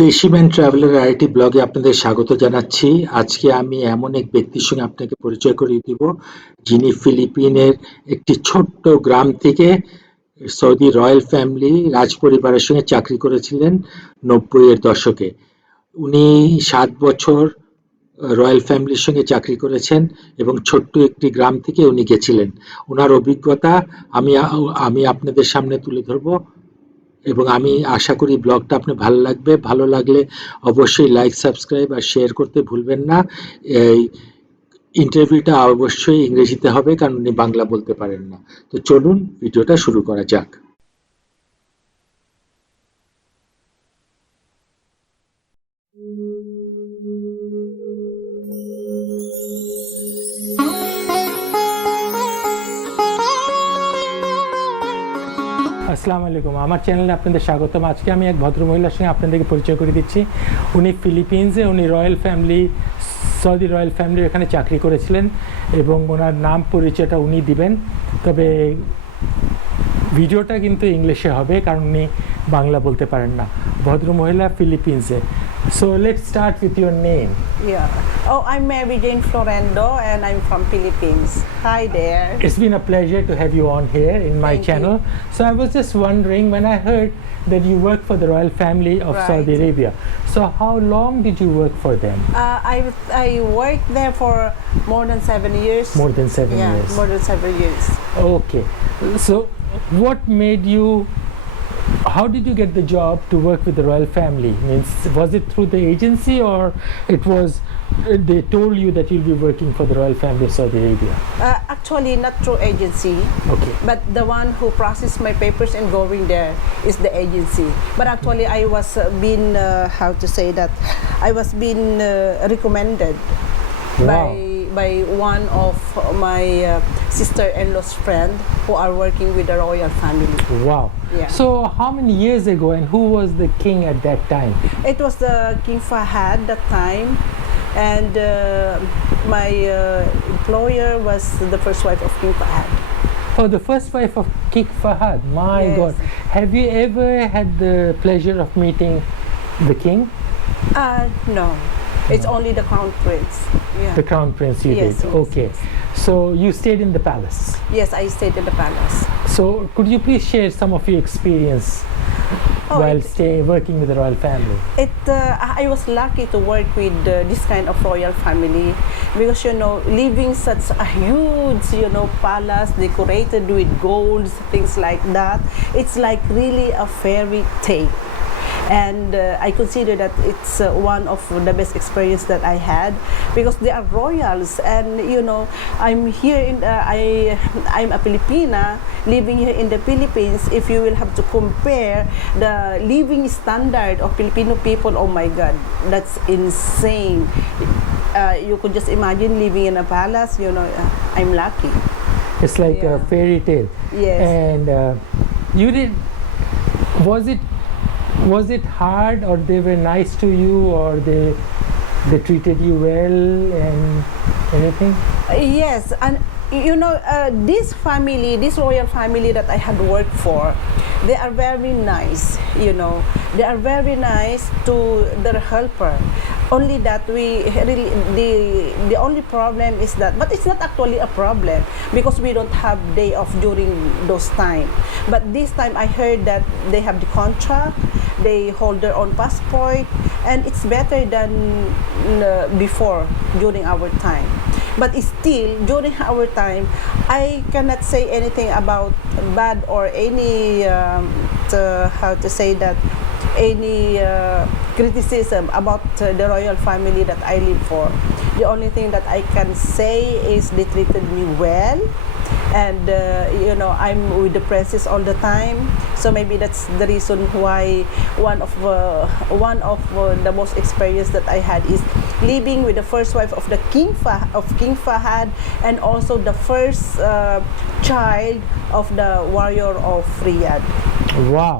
দেশিম্যান ট্রাভেলের আরেকটি ব্লগে আপনাদের স্বাগত জানাচ্ছি। আজকে আমি এমন এক ব্যক্তির সঙ্গে আপনাকে পরিচয় করিয়ে দিব, যিনি ফিলিপিনের একটি ছোট্ট গ্রাম থেকে সৌদি রয়্যাল ফ্যামিলি রাজপরিবারের সঙ্গে চাকরি করেছিলেন ৯০-এর দশকে। উনি ৭ বছর রয়্যাল ফ্যামিলির সঙ্গে চাকরি করেছেন এবং ছোট্ট একটি গ্রাম থেকে উনি গেছিলেন। উনার অভিজ্ঞতা আমি আপনাদের সামনে তুলে ধরবো এবং আমি আশা করি ব্লগটা আপনার ভালো লাগবে। ভালো লাগলে অবশ্যই লাইক, সাবস্ক্রাইব আর শেয়ার করতে ভুলবেন না। এই ইন্টারভিউটা অবশ্যই ইংরেজিতে হবে, কারণ উনি বাংলা বলতে পারেন না। তো চলুন ভিডিওটা শুরু করা যাক। আসসালামু আলাইকুম, আমার চ্যানেলে আপনাদের স্বাগতম। আজকে আমি এক ভদ্রমহিলার সঙ্গে আপনাদেরকে পরিচয় করে দিচ্ছি। উনি ফিলিপিন্সে, উনি রয়্যাল ফ্যামিলি, সৌদি রয়্যাল ফ্যামিলির এখানে চাকরি করেছিলেন এবং ওনার নাম পরিচয়টা উনি দিবেন। তবে ভিডিওটা কিন্তু ইংলিশে হবে, কারণ উনি বাংলা বলতে পারেন না। ভদ্রমহিলা ফিলিপিন্সে। So let's start with your name. Yeah. Oh, I'm Mary Jane Florendo and I'm from Philippines. Hi there. It's been a pleasure to have you on here in my Thank channel. you. So I was just wondering, when I heard that you work for the royal family of Right. Saudi Arabia, so how long did you work for them? I worked there for more than 7 years. More than 7 yeah, years. more than 7 years. Okay. So what made you, how did you get the job to work with the royal family? Means, was it through the agency, or it was they told you that you'll be working for the royal family of Saudi Arabia? Actually, not through agency. Okay. But the one who processed my papers and going there is the agency. But actually, I was being how to say that, I was being recommended Wow. by one of my sister-in-law's friend who are working with the royal family. Wow. Yeah. So how many years ago, and who was the king at that time? It was the King Fahad that time, and my employer was the first wife of King Fahad. Oh, the first wife of King Fahad. My Yes. God. Have you ever had the pleasure of meeting the king? No, it's only the crown prince. Yeah. The crown prince you Yes, did. yes, Okay. So you stayed in the palace. Yes, I stayed in the palace. So could you please share some of your experience while working with the royal family? I was lucky to work with this kind of royal family, because living such a huge palace decorated with golds, things like that, it's like really a fairy tale. And I consider that it's one of the best experience that I had, because they are royals, and I'm here I'm a Filipina living here in the Philippines. If you will have to compare the living standard of Filipino people, oh my God, that's insane. You could just imagine living in a palace. I'm lucky. It's like a Yeah. fairy tale. Yes. And you did, was it hard, or they were nice to you, or they treated you well and anything? Yes, and this family, this royal family that I had worked for, they are very nice. They are very nice to their helper. Only that we really, the only problem is that, but it's not actually a problem, because we don't have day off during those time. But this time I heard that they have the contract, they hold their own passport, and it's better than before during our time. But still, during our time, I cannot say anything about bad or any how to say that, any criticism about the royal family that I live for. The only thing that I can say is they treated me well, and I'm with the princess all the time. So maybe that's the reason why one of the most experience that I had is living with the first wife of the King Fahad, and also the first child of the warrior of Riyadh. Wow.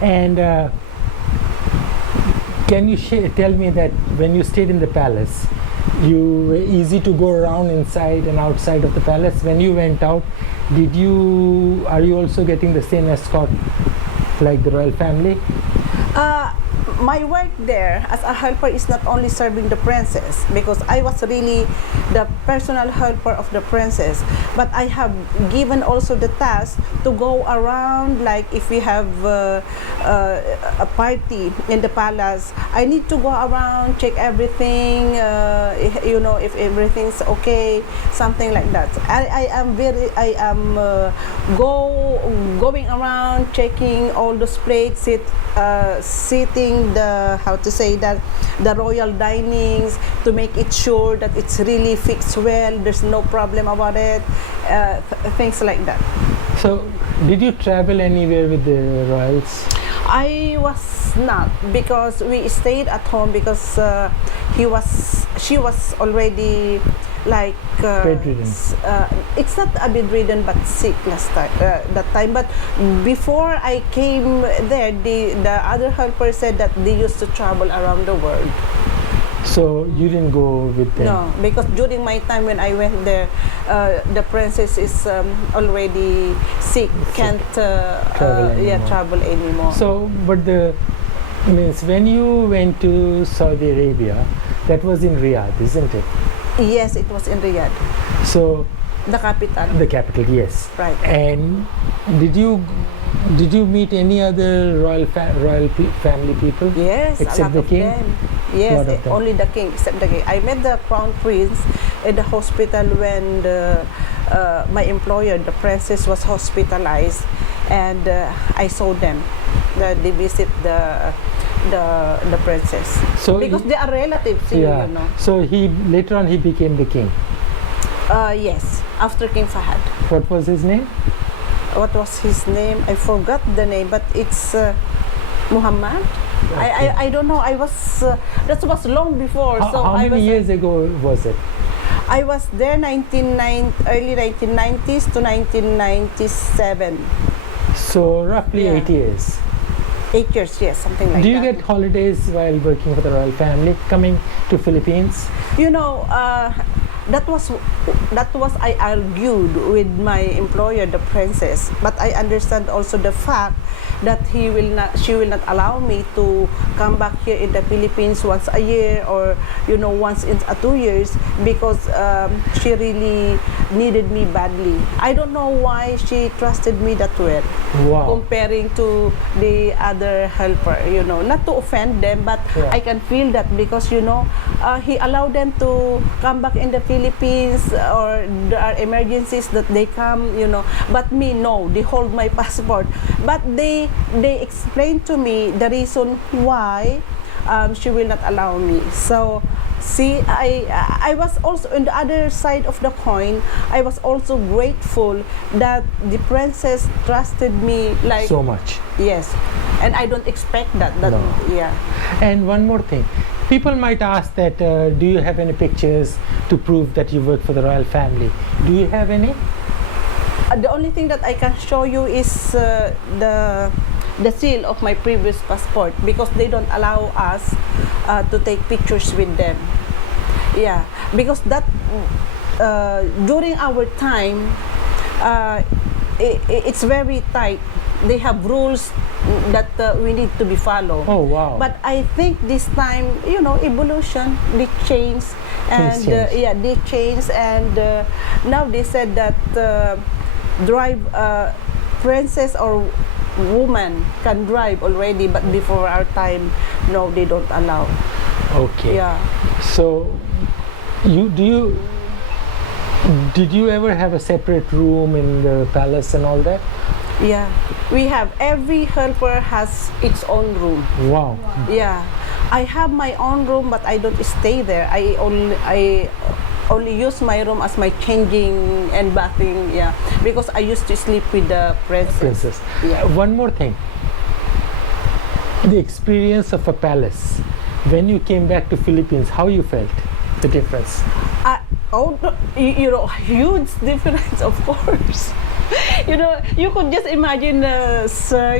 And can you tell me that when you stayed in the palace, you were easy to go around inside and outside of the palace? When you went out, are you also getting the same escort like the royal family? my work there as a helper is not only serving the princess, because I was really the personal helper of the princess, but I have given also the task to go around, like if we have a party in the palace, I need to go around, check everything, if everything's okay, something like that. I am going around checking all those plates, sitting the, how to say that, the royal dinings, to make it sure that it's really fixed well, there's no problem about it, things like that. So, did you travel anywhere with the royals? I was not, because we stayed at home, because she was already like Bedridden. It's not a bedridden but sick last time, that time. But before I came there, the other helper said that they used to travel around the world. So you didn't go with them? No, because during my time when I went there, the princess is already sick, can't travel anymore. So, but the means when you went to Saudi Arabia, that was in Riyadh, isn't it? Yes, it was in Riyadh. So the capital. The capital, yes. Right. And did you meet any other royal family people? Yes, except a lot the of king? them. Yes, Lot of them. only the king, except the king. I met the crown prince in the hospital when my employer, the princess, was hospitalized, and I saw them. They visit the princess. So because they are relatives, yeah. you know. So later on he became the king. Yes, after King Fahad. What was his name? What was his name? I forgot the name, but it's Muhammad. Okay. I don't know. I was that was long before. How many years ago was it? I was there early 1990s to 1997. So roughly Yeah. 8 years. 8 years, yes, something like that. Do you get holidays while working for the royal family, coming to Philippines? You know, that was I argued with my employer, the princess, but I understand also the fact that she will not allow me to come back here in the Philippines once a year, or once in 2 years, because she really needed me badly. I don't know why she trusted me that well. Wow. Comparing to the other helper, not to offend them, but Yeah. I can feel that, because he allowed them to come back in the Philippines, or there are emergencies that they come, but me, no, they hold my passport, but they explained to me the reason why she will not allow me. So see, I was also on the other side of the coin. I was also grateful that the princess trusted me like So much. Yes, and I don't expect that. No. Yeah. And one more thing. People might ask that, do you have any pictures to prove that you work for the royal family? Do you have any? The only thing that I can show you is the seal of my previous passport, because they don't allow us to take pictures with them. Yeah, because that during our time, it's very tight. They have rules that we need to be followed. Oh, wow. But I think this time, evolution, they changed, and they changed, and now they said that princess or woman can drive already, but before our time, no, they don't allow. Okay. Yeah. So, did you ever have a separate room in the palace and all that? Yeah, we have. Every helper has its own room. Wow. Yeah, I have my own room, but I don't stay there. I only use my room as my changing and bathing. Yeah, because I used to sleep with the princess. Yeah. One more thing. The experience of a palace. When you came back to Philippines, how you felt? The difference? Huge difference, of course. You could just imagine, sir,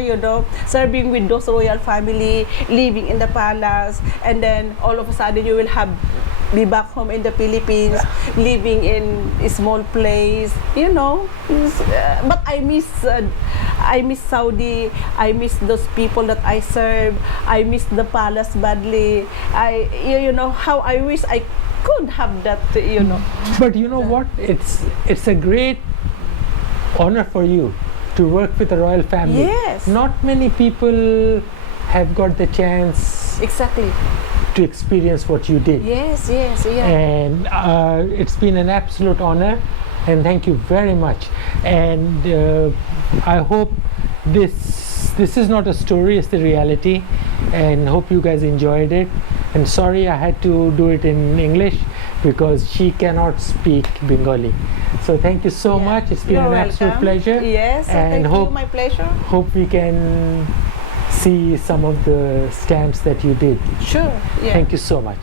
serving with those royal family, living in the palace, and then all of a sudden you will be back home in the Philippines, living in a small place, But I I miss Saudi. I miss those people that I serve. I miss the palace badly. You know, how I wish I could have that, you know. But you know what? It's a great honor for you to work with the royal family. Yes. Not many people have got the chance Exactly. to experience what you did. Yes, yes, yeah. And it's been an absolute honor, and thank you very much. And I hope this is not a story, it's the reality, and hope you guys enjoyed it. And sorry I had to do it in English because she cannot speak Bengali. So thank you so much. It's been You're an absolute welcome. pleasure. Yes, and thank you, my pleasure. hope we can see some of the stamps that you did. Sure, yeah. Thank you so much.